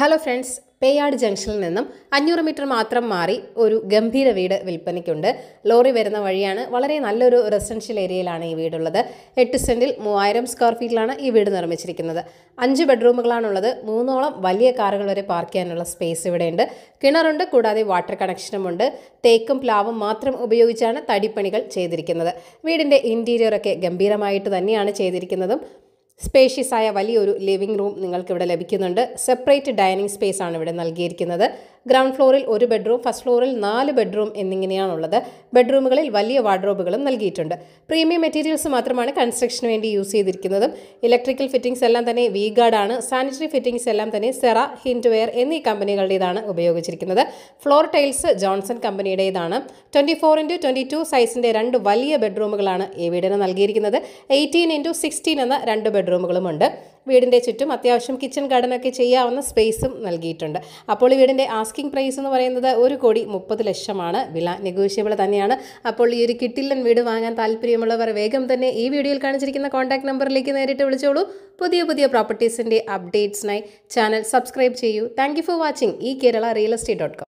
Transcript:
Hello friends, Peyad ജംഗ്ഷനിൽ നിന്നും 500 metre മാത്രം മാറി ഒരു ഗംഭീര വീട് വിൽപ്പനയ്ക്കുണ്ട്. ലോറി വരുന്ന വഴിയാണ്. വളരെ നല്ലൊരു റെസിഡൻഷ്യൽ ഏരിയയിലാണ് ഈ വീടുള്ളത്. 8 സെന്റിൽ 3000 സ്ക്വയർ ഫീറ്റിലാണ് ഈ വീട് നിർമ്മിച്ചിരിക്കുന്നത്. 5 ബെഡ്റൂമുകളാണുള്ളത്. 3ഓളം വലിയ കാറുകൾ വരെ പാർക്ക് ചെയ്യാനുള്ള സ്പേസ് ഇവിടെയുണ്ട്. കിണറുണ്ട്, കൂടാതെ വാട്ടർ കണക്ഷനുമുണ്ട്. തേക്കും പ്ലാവും മാത്രം ഉപയോഗിച്ചാണ് തടിപ്പണികൾ ചെയ്തിരിക്കുന്നത്. വീടിൻ്റെ ഇൻറ്റീരിയറൊക്കെ ഗംഭീരമായിട്ട് തന്നെയാണ് ചെയ്തിരിക്കുന്നതും. സ്പേഷ്യസ് ആയ വലിയൊരു ലിവിംഗ് റൂം നിങ്ങൾക്ക് ഇവിടെ ലഭിക്കുന്നുണ്ട്. സെപ്പറേറ്റ് ഡൈനിങ് സ്പേസ് ആണ് ഇവിടെ നൽകിയിരിക്കുന്നത്. ഗ്രൗണ്ട് ഫ്ലോറിൽ 1 ബെഡ്റൂം, ഫസ്റ്റ് ഫ്ലോറിൽ 4 ബെഡ്റൂം എന്നിങ്ങനെയാണുള്ളത്. ബെഡ്റൂമുകളിൽ വലിയ വാർഡ്രോബുകളും നൽകിയിട്ടുണ്ട്. പ്രീമിയം മെറ്റീരിയൽസ് മാത്രമാണ് കൺസ്ട്രക്ഷന് വേണ്ടി യൂസ് ചെയ്തിരിക്കുന്നതും. ഇലക്ട്രിക്കൽ ഫിറ്റിംഗ്സ് എല്ലാം തന്നെ V-Guard ആണ്. സാനിറ്ററി ഫിറ്റിംഗ്സ് എല്ലാം തന്നെ സെറ, ഹിൻഡ്വെയർ എന്നീ കമ്പനികളുടേതാണ് ഉപയോഗിച്ചിരിക്കുന്നത്. ഫ്ലോർ ടൈൽസ് ജോൺസൺ കമ്പനിയുടേതാണ്. 24x22 സൈസിന്റെ 2 വലിയ ബെഡ്റൂമുകളാണ് ഈ വീടിന് നൽകിയിരിക്കുന്നത്. 18x16 എന്ന 2 ബെഡ്റൂമുകളുമുണ്ട്. വീടിൻ്റെ ചുറ്റും അത്യാവശ്യം കിച്ചൺ ഗാർഡനൊക്കെ ചെയ്യാവുന്ന സ്പേസും നൽകിയിട്ടുണ്ട്. അപ്പോൾ ഈ വീടിൻ്റെ ആസ്കിംഗ് പ്രൈസ് എന്ന് പറയുന്നത് 1,30,00,000 വില നെഗോഷ്യബിൾ തന്നെയാണ്. അപ്പോൾ ഈ ഒരു കിട്ടില്ലൻ വീട് വാങ്ങാൻ താല്പര്യമുള്ളവർ വേഗം തന്നെ ഈ വീഡിയോയിൽ കാണിച്ചിരിക്കുന്ന കോൺടാക്ട് നമ്പറിലേക്ക് നേരിട്ട് വിളിച്ചോളൂ. പുതിയ പ്രോപ്പർട്ടീസിൻ്റെ അപ്ഡേറ്റ്സിനായി ചാനൽ സബ്സ്ക്രൈബ് ചെയ്യൂ. താങ്ക് യു ഫോർ വാച്ചിങ് ഈ കേരള റിയൽ എസ്റ്റേറ്റ്.com.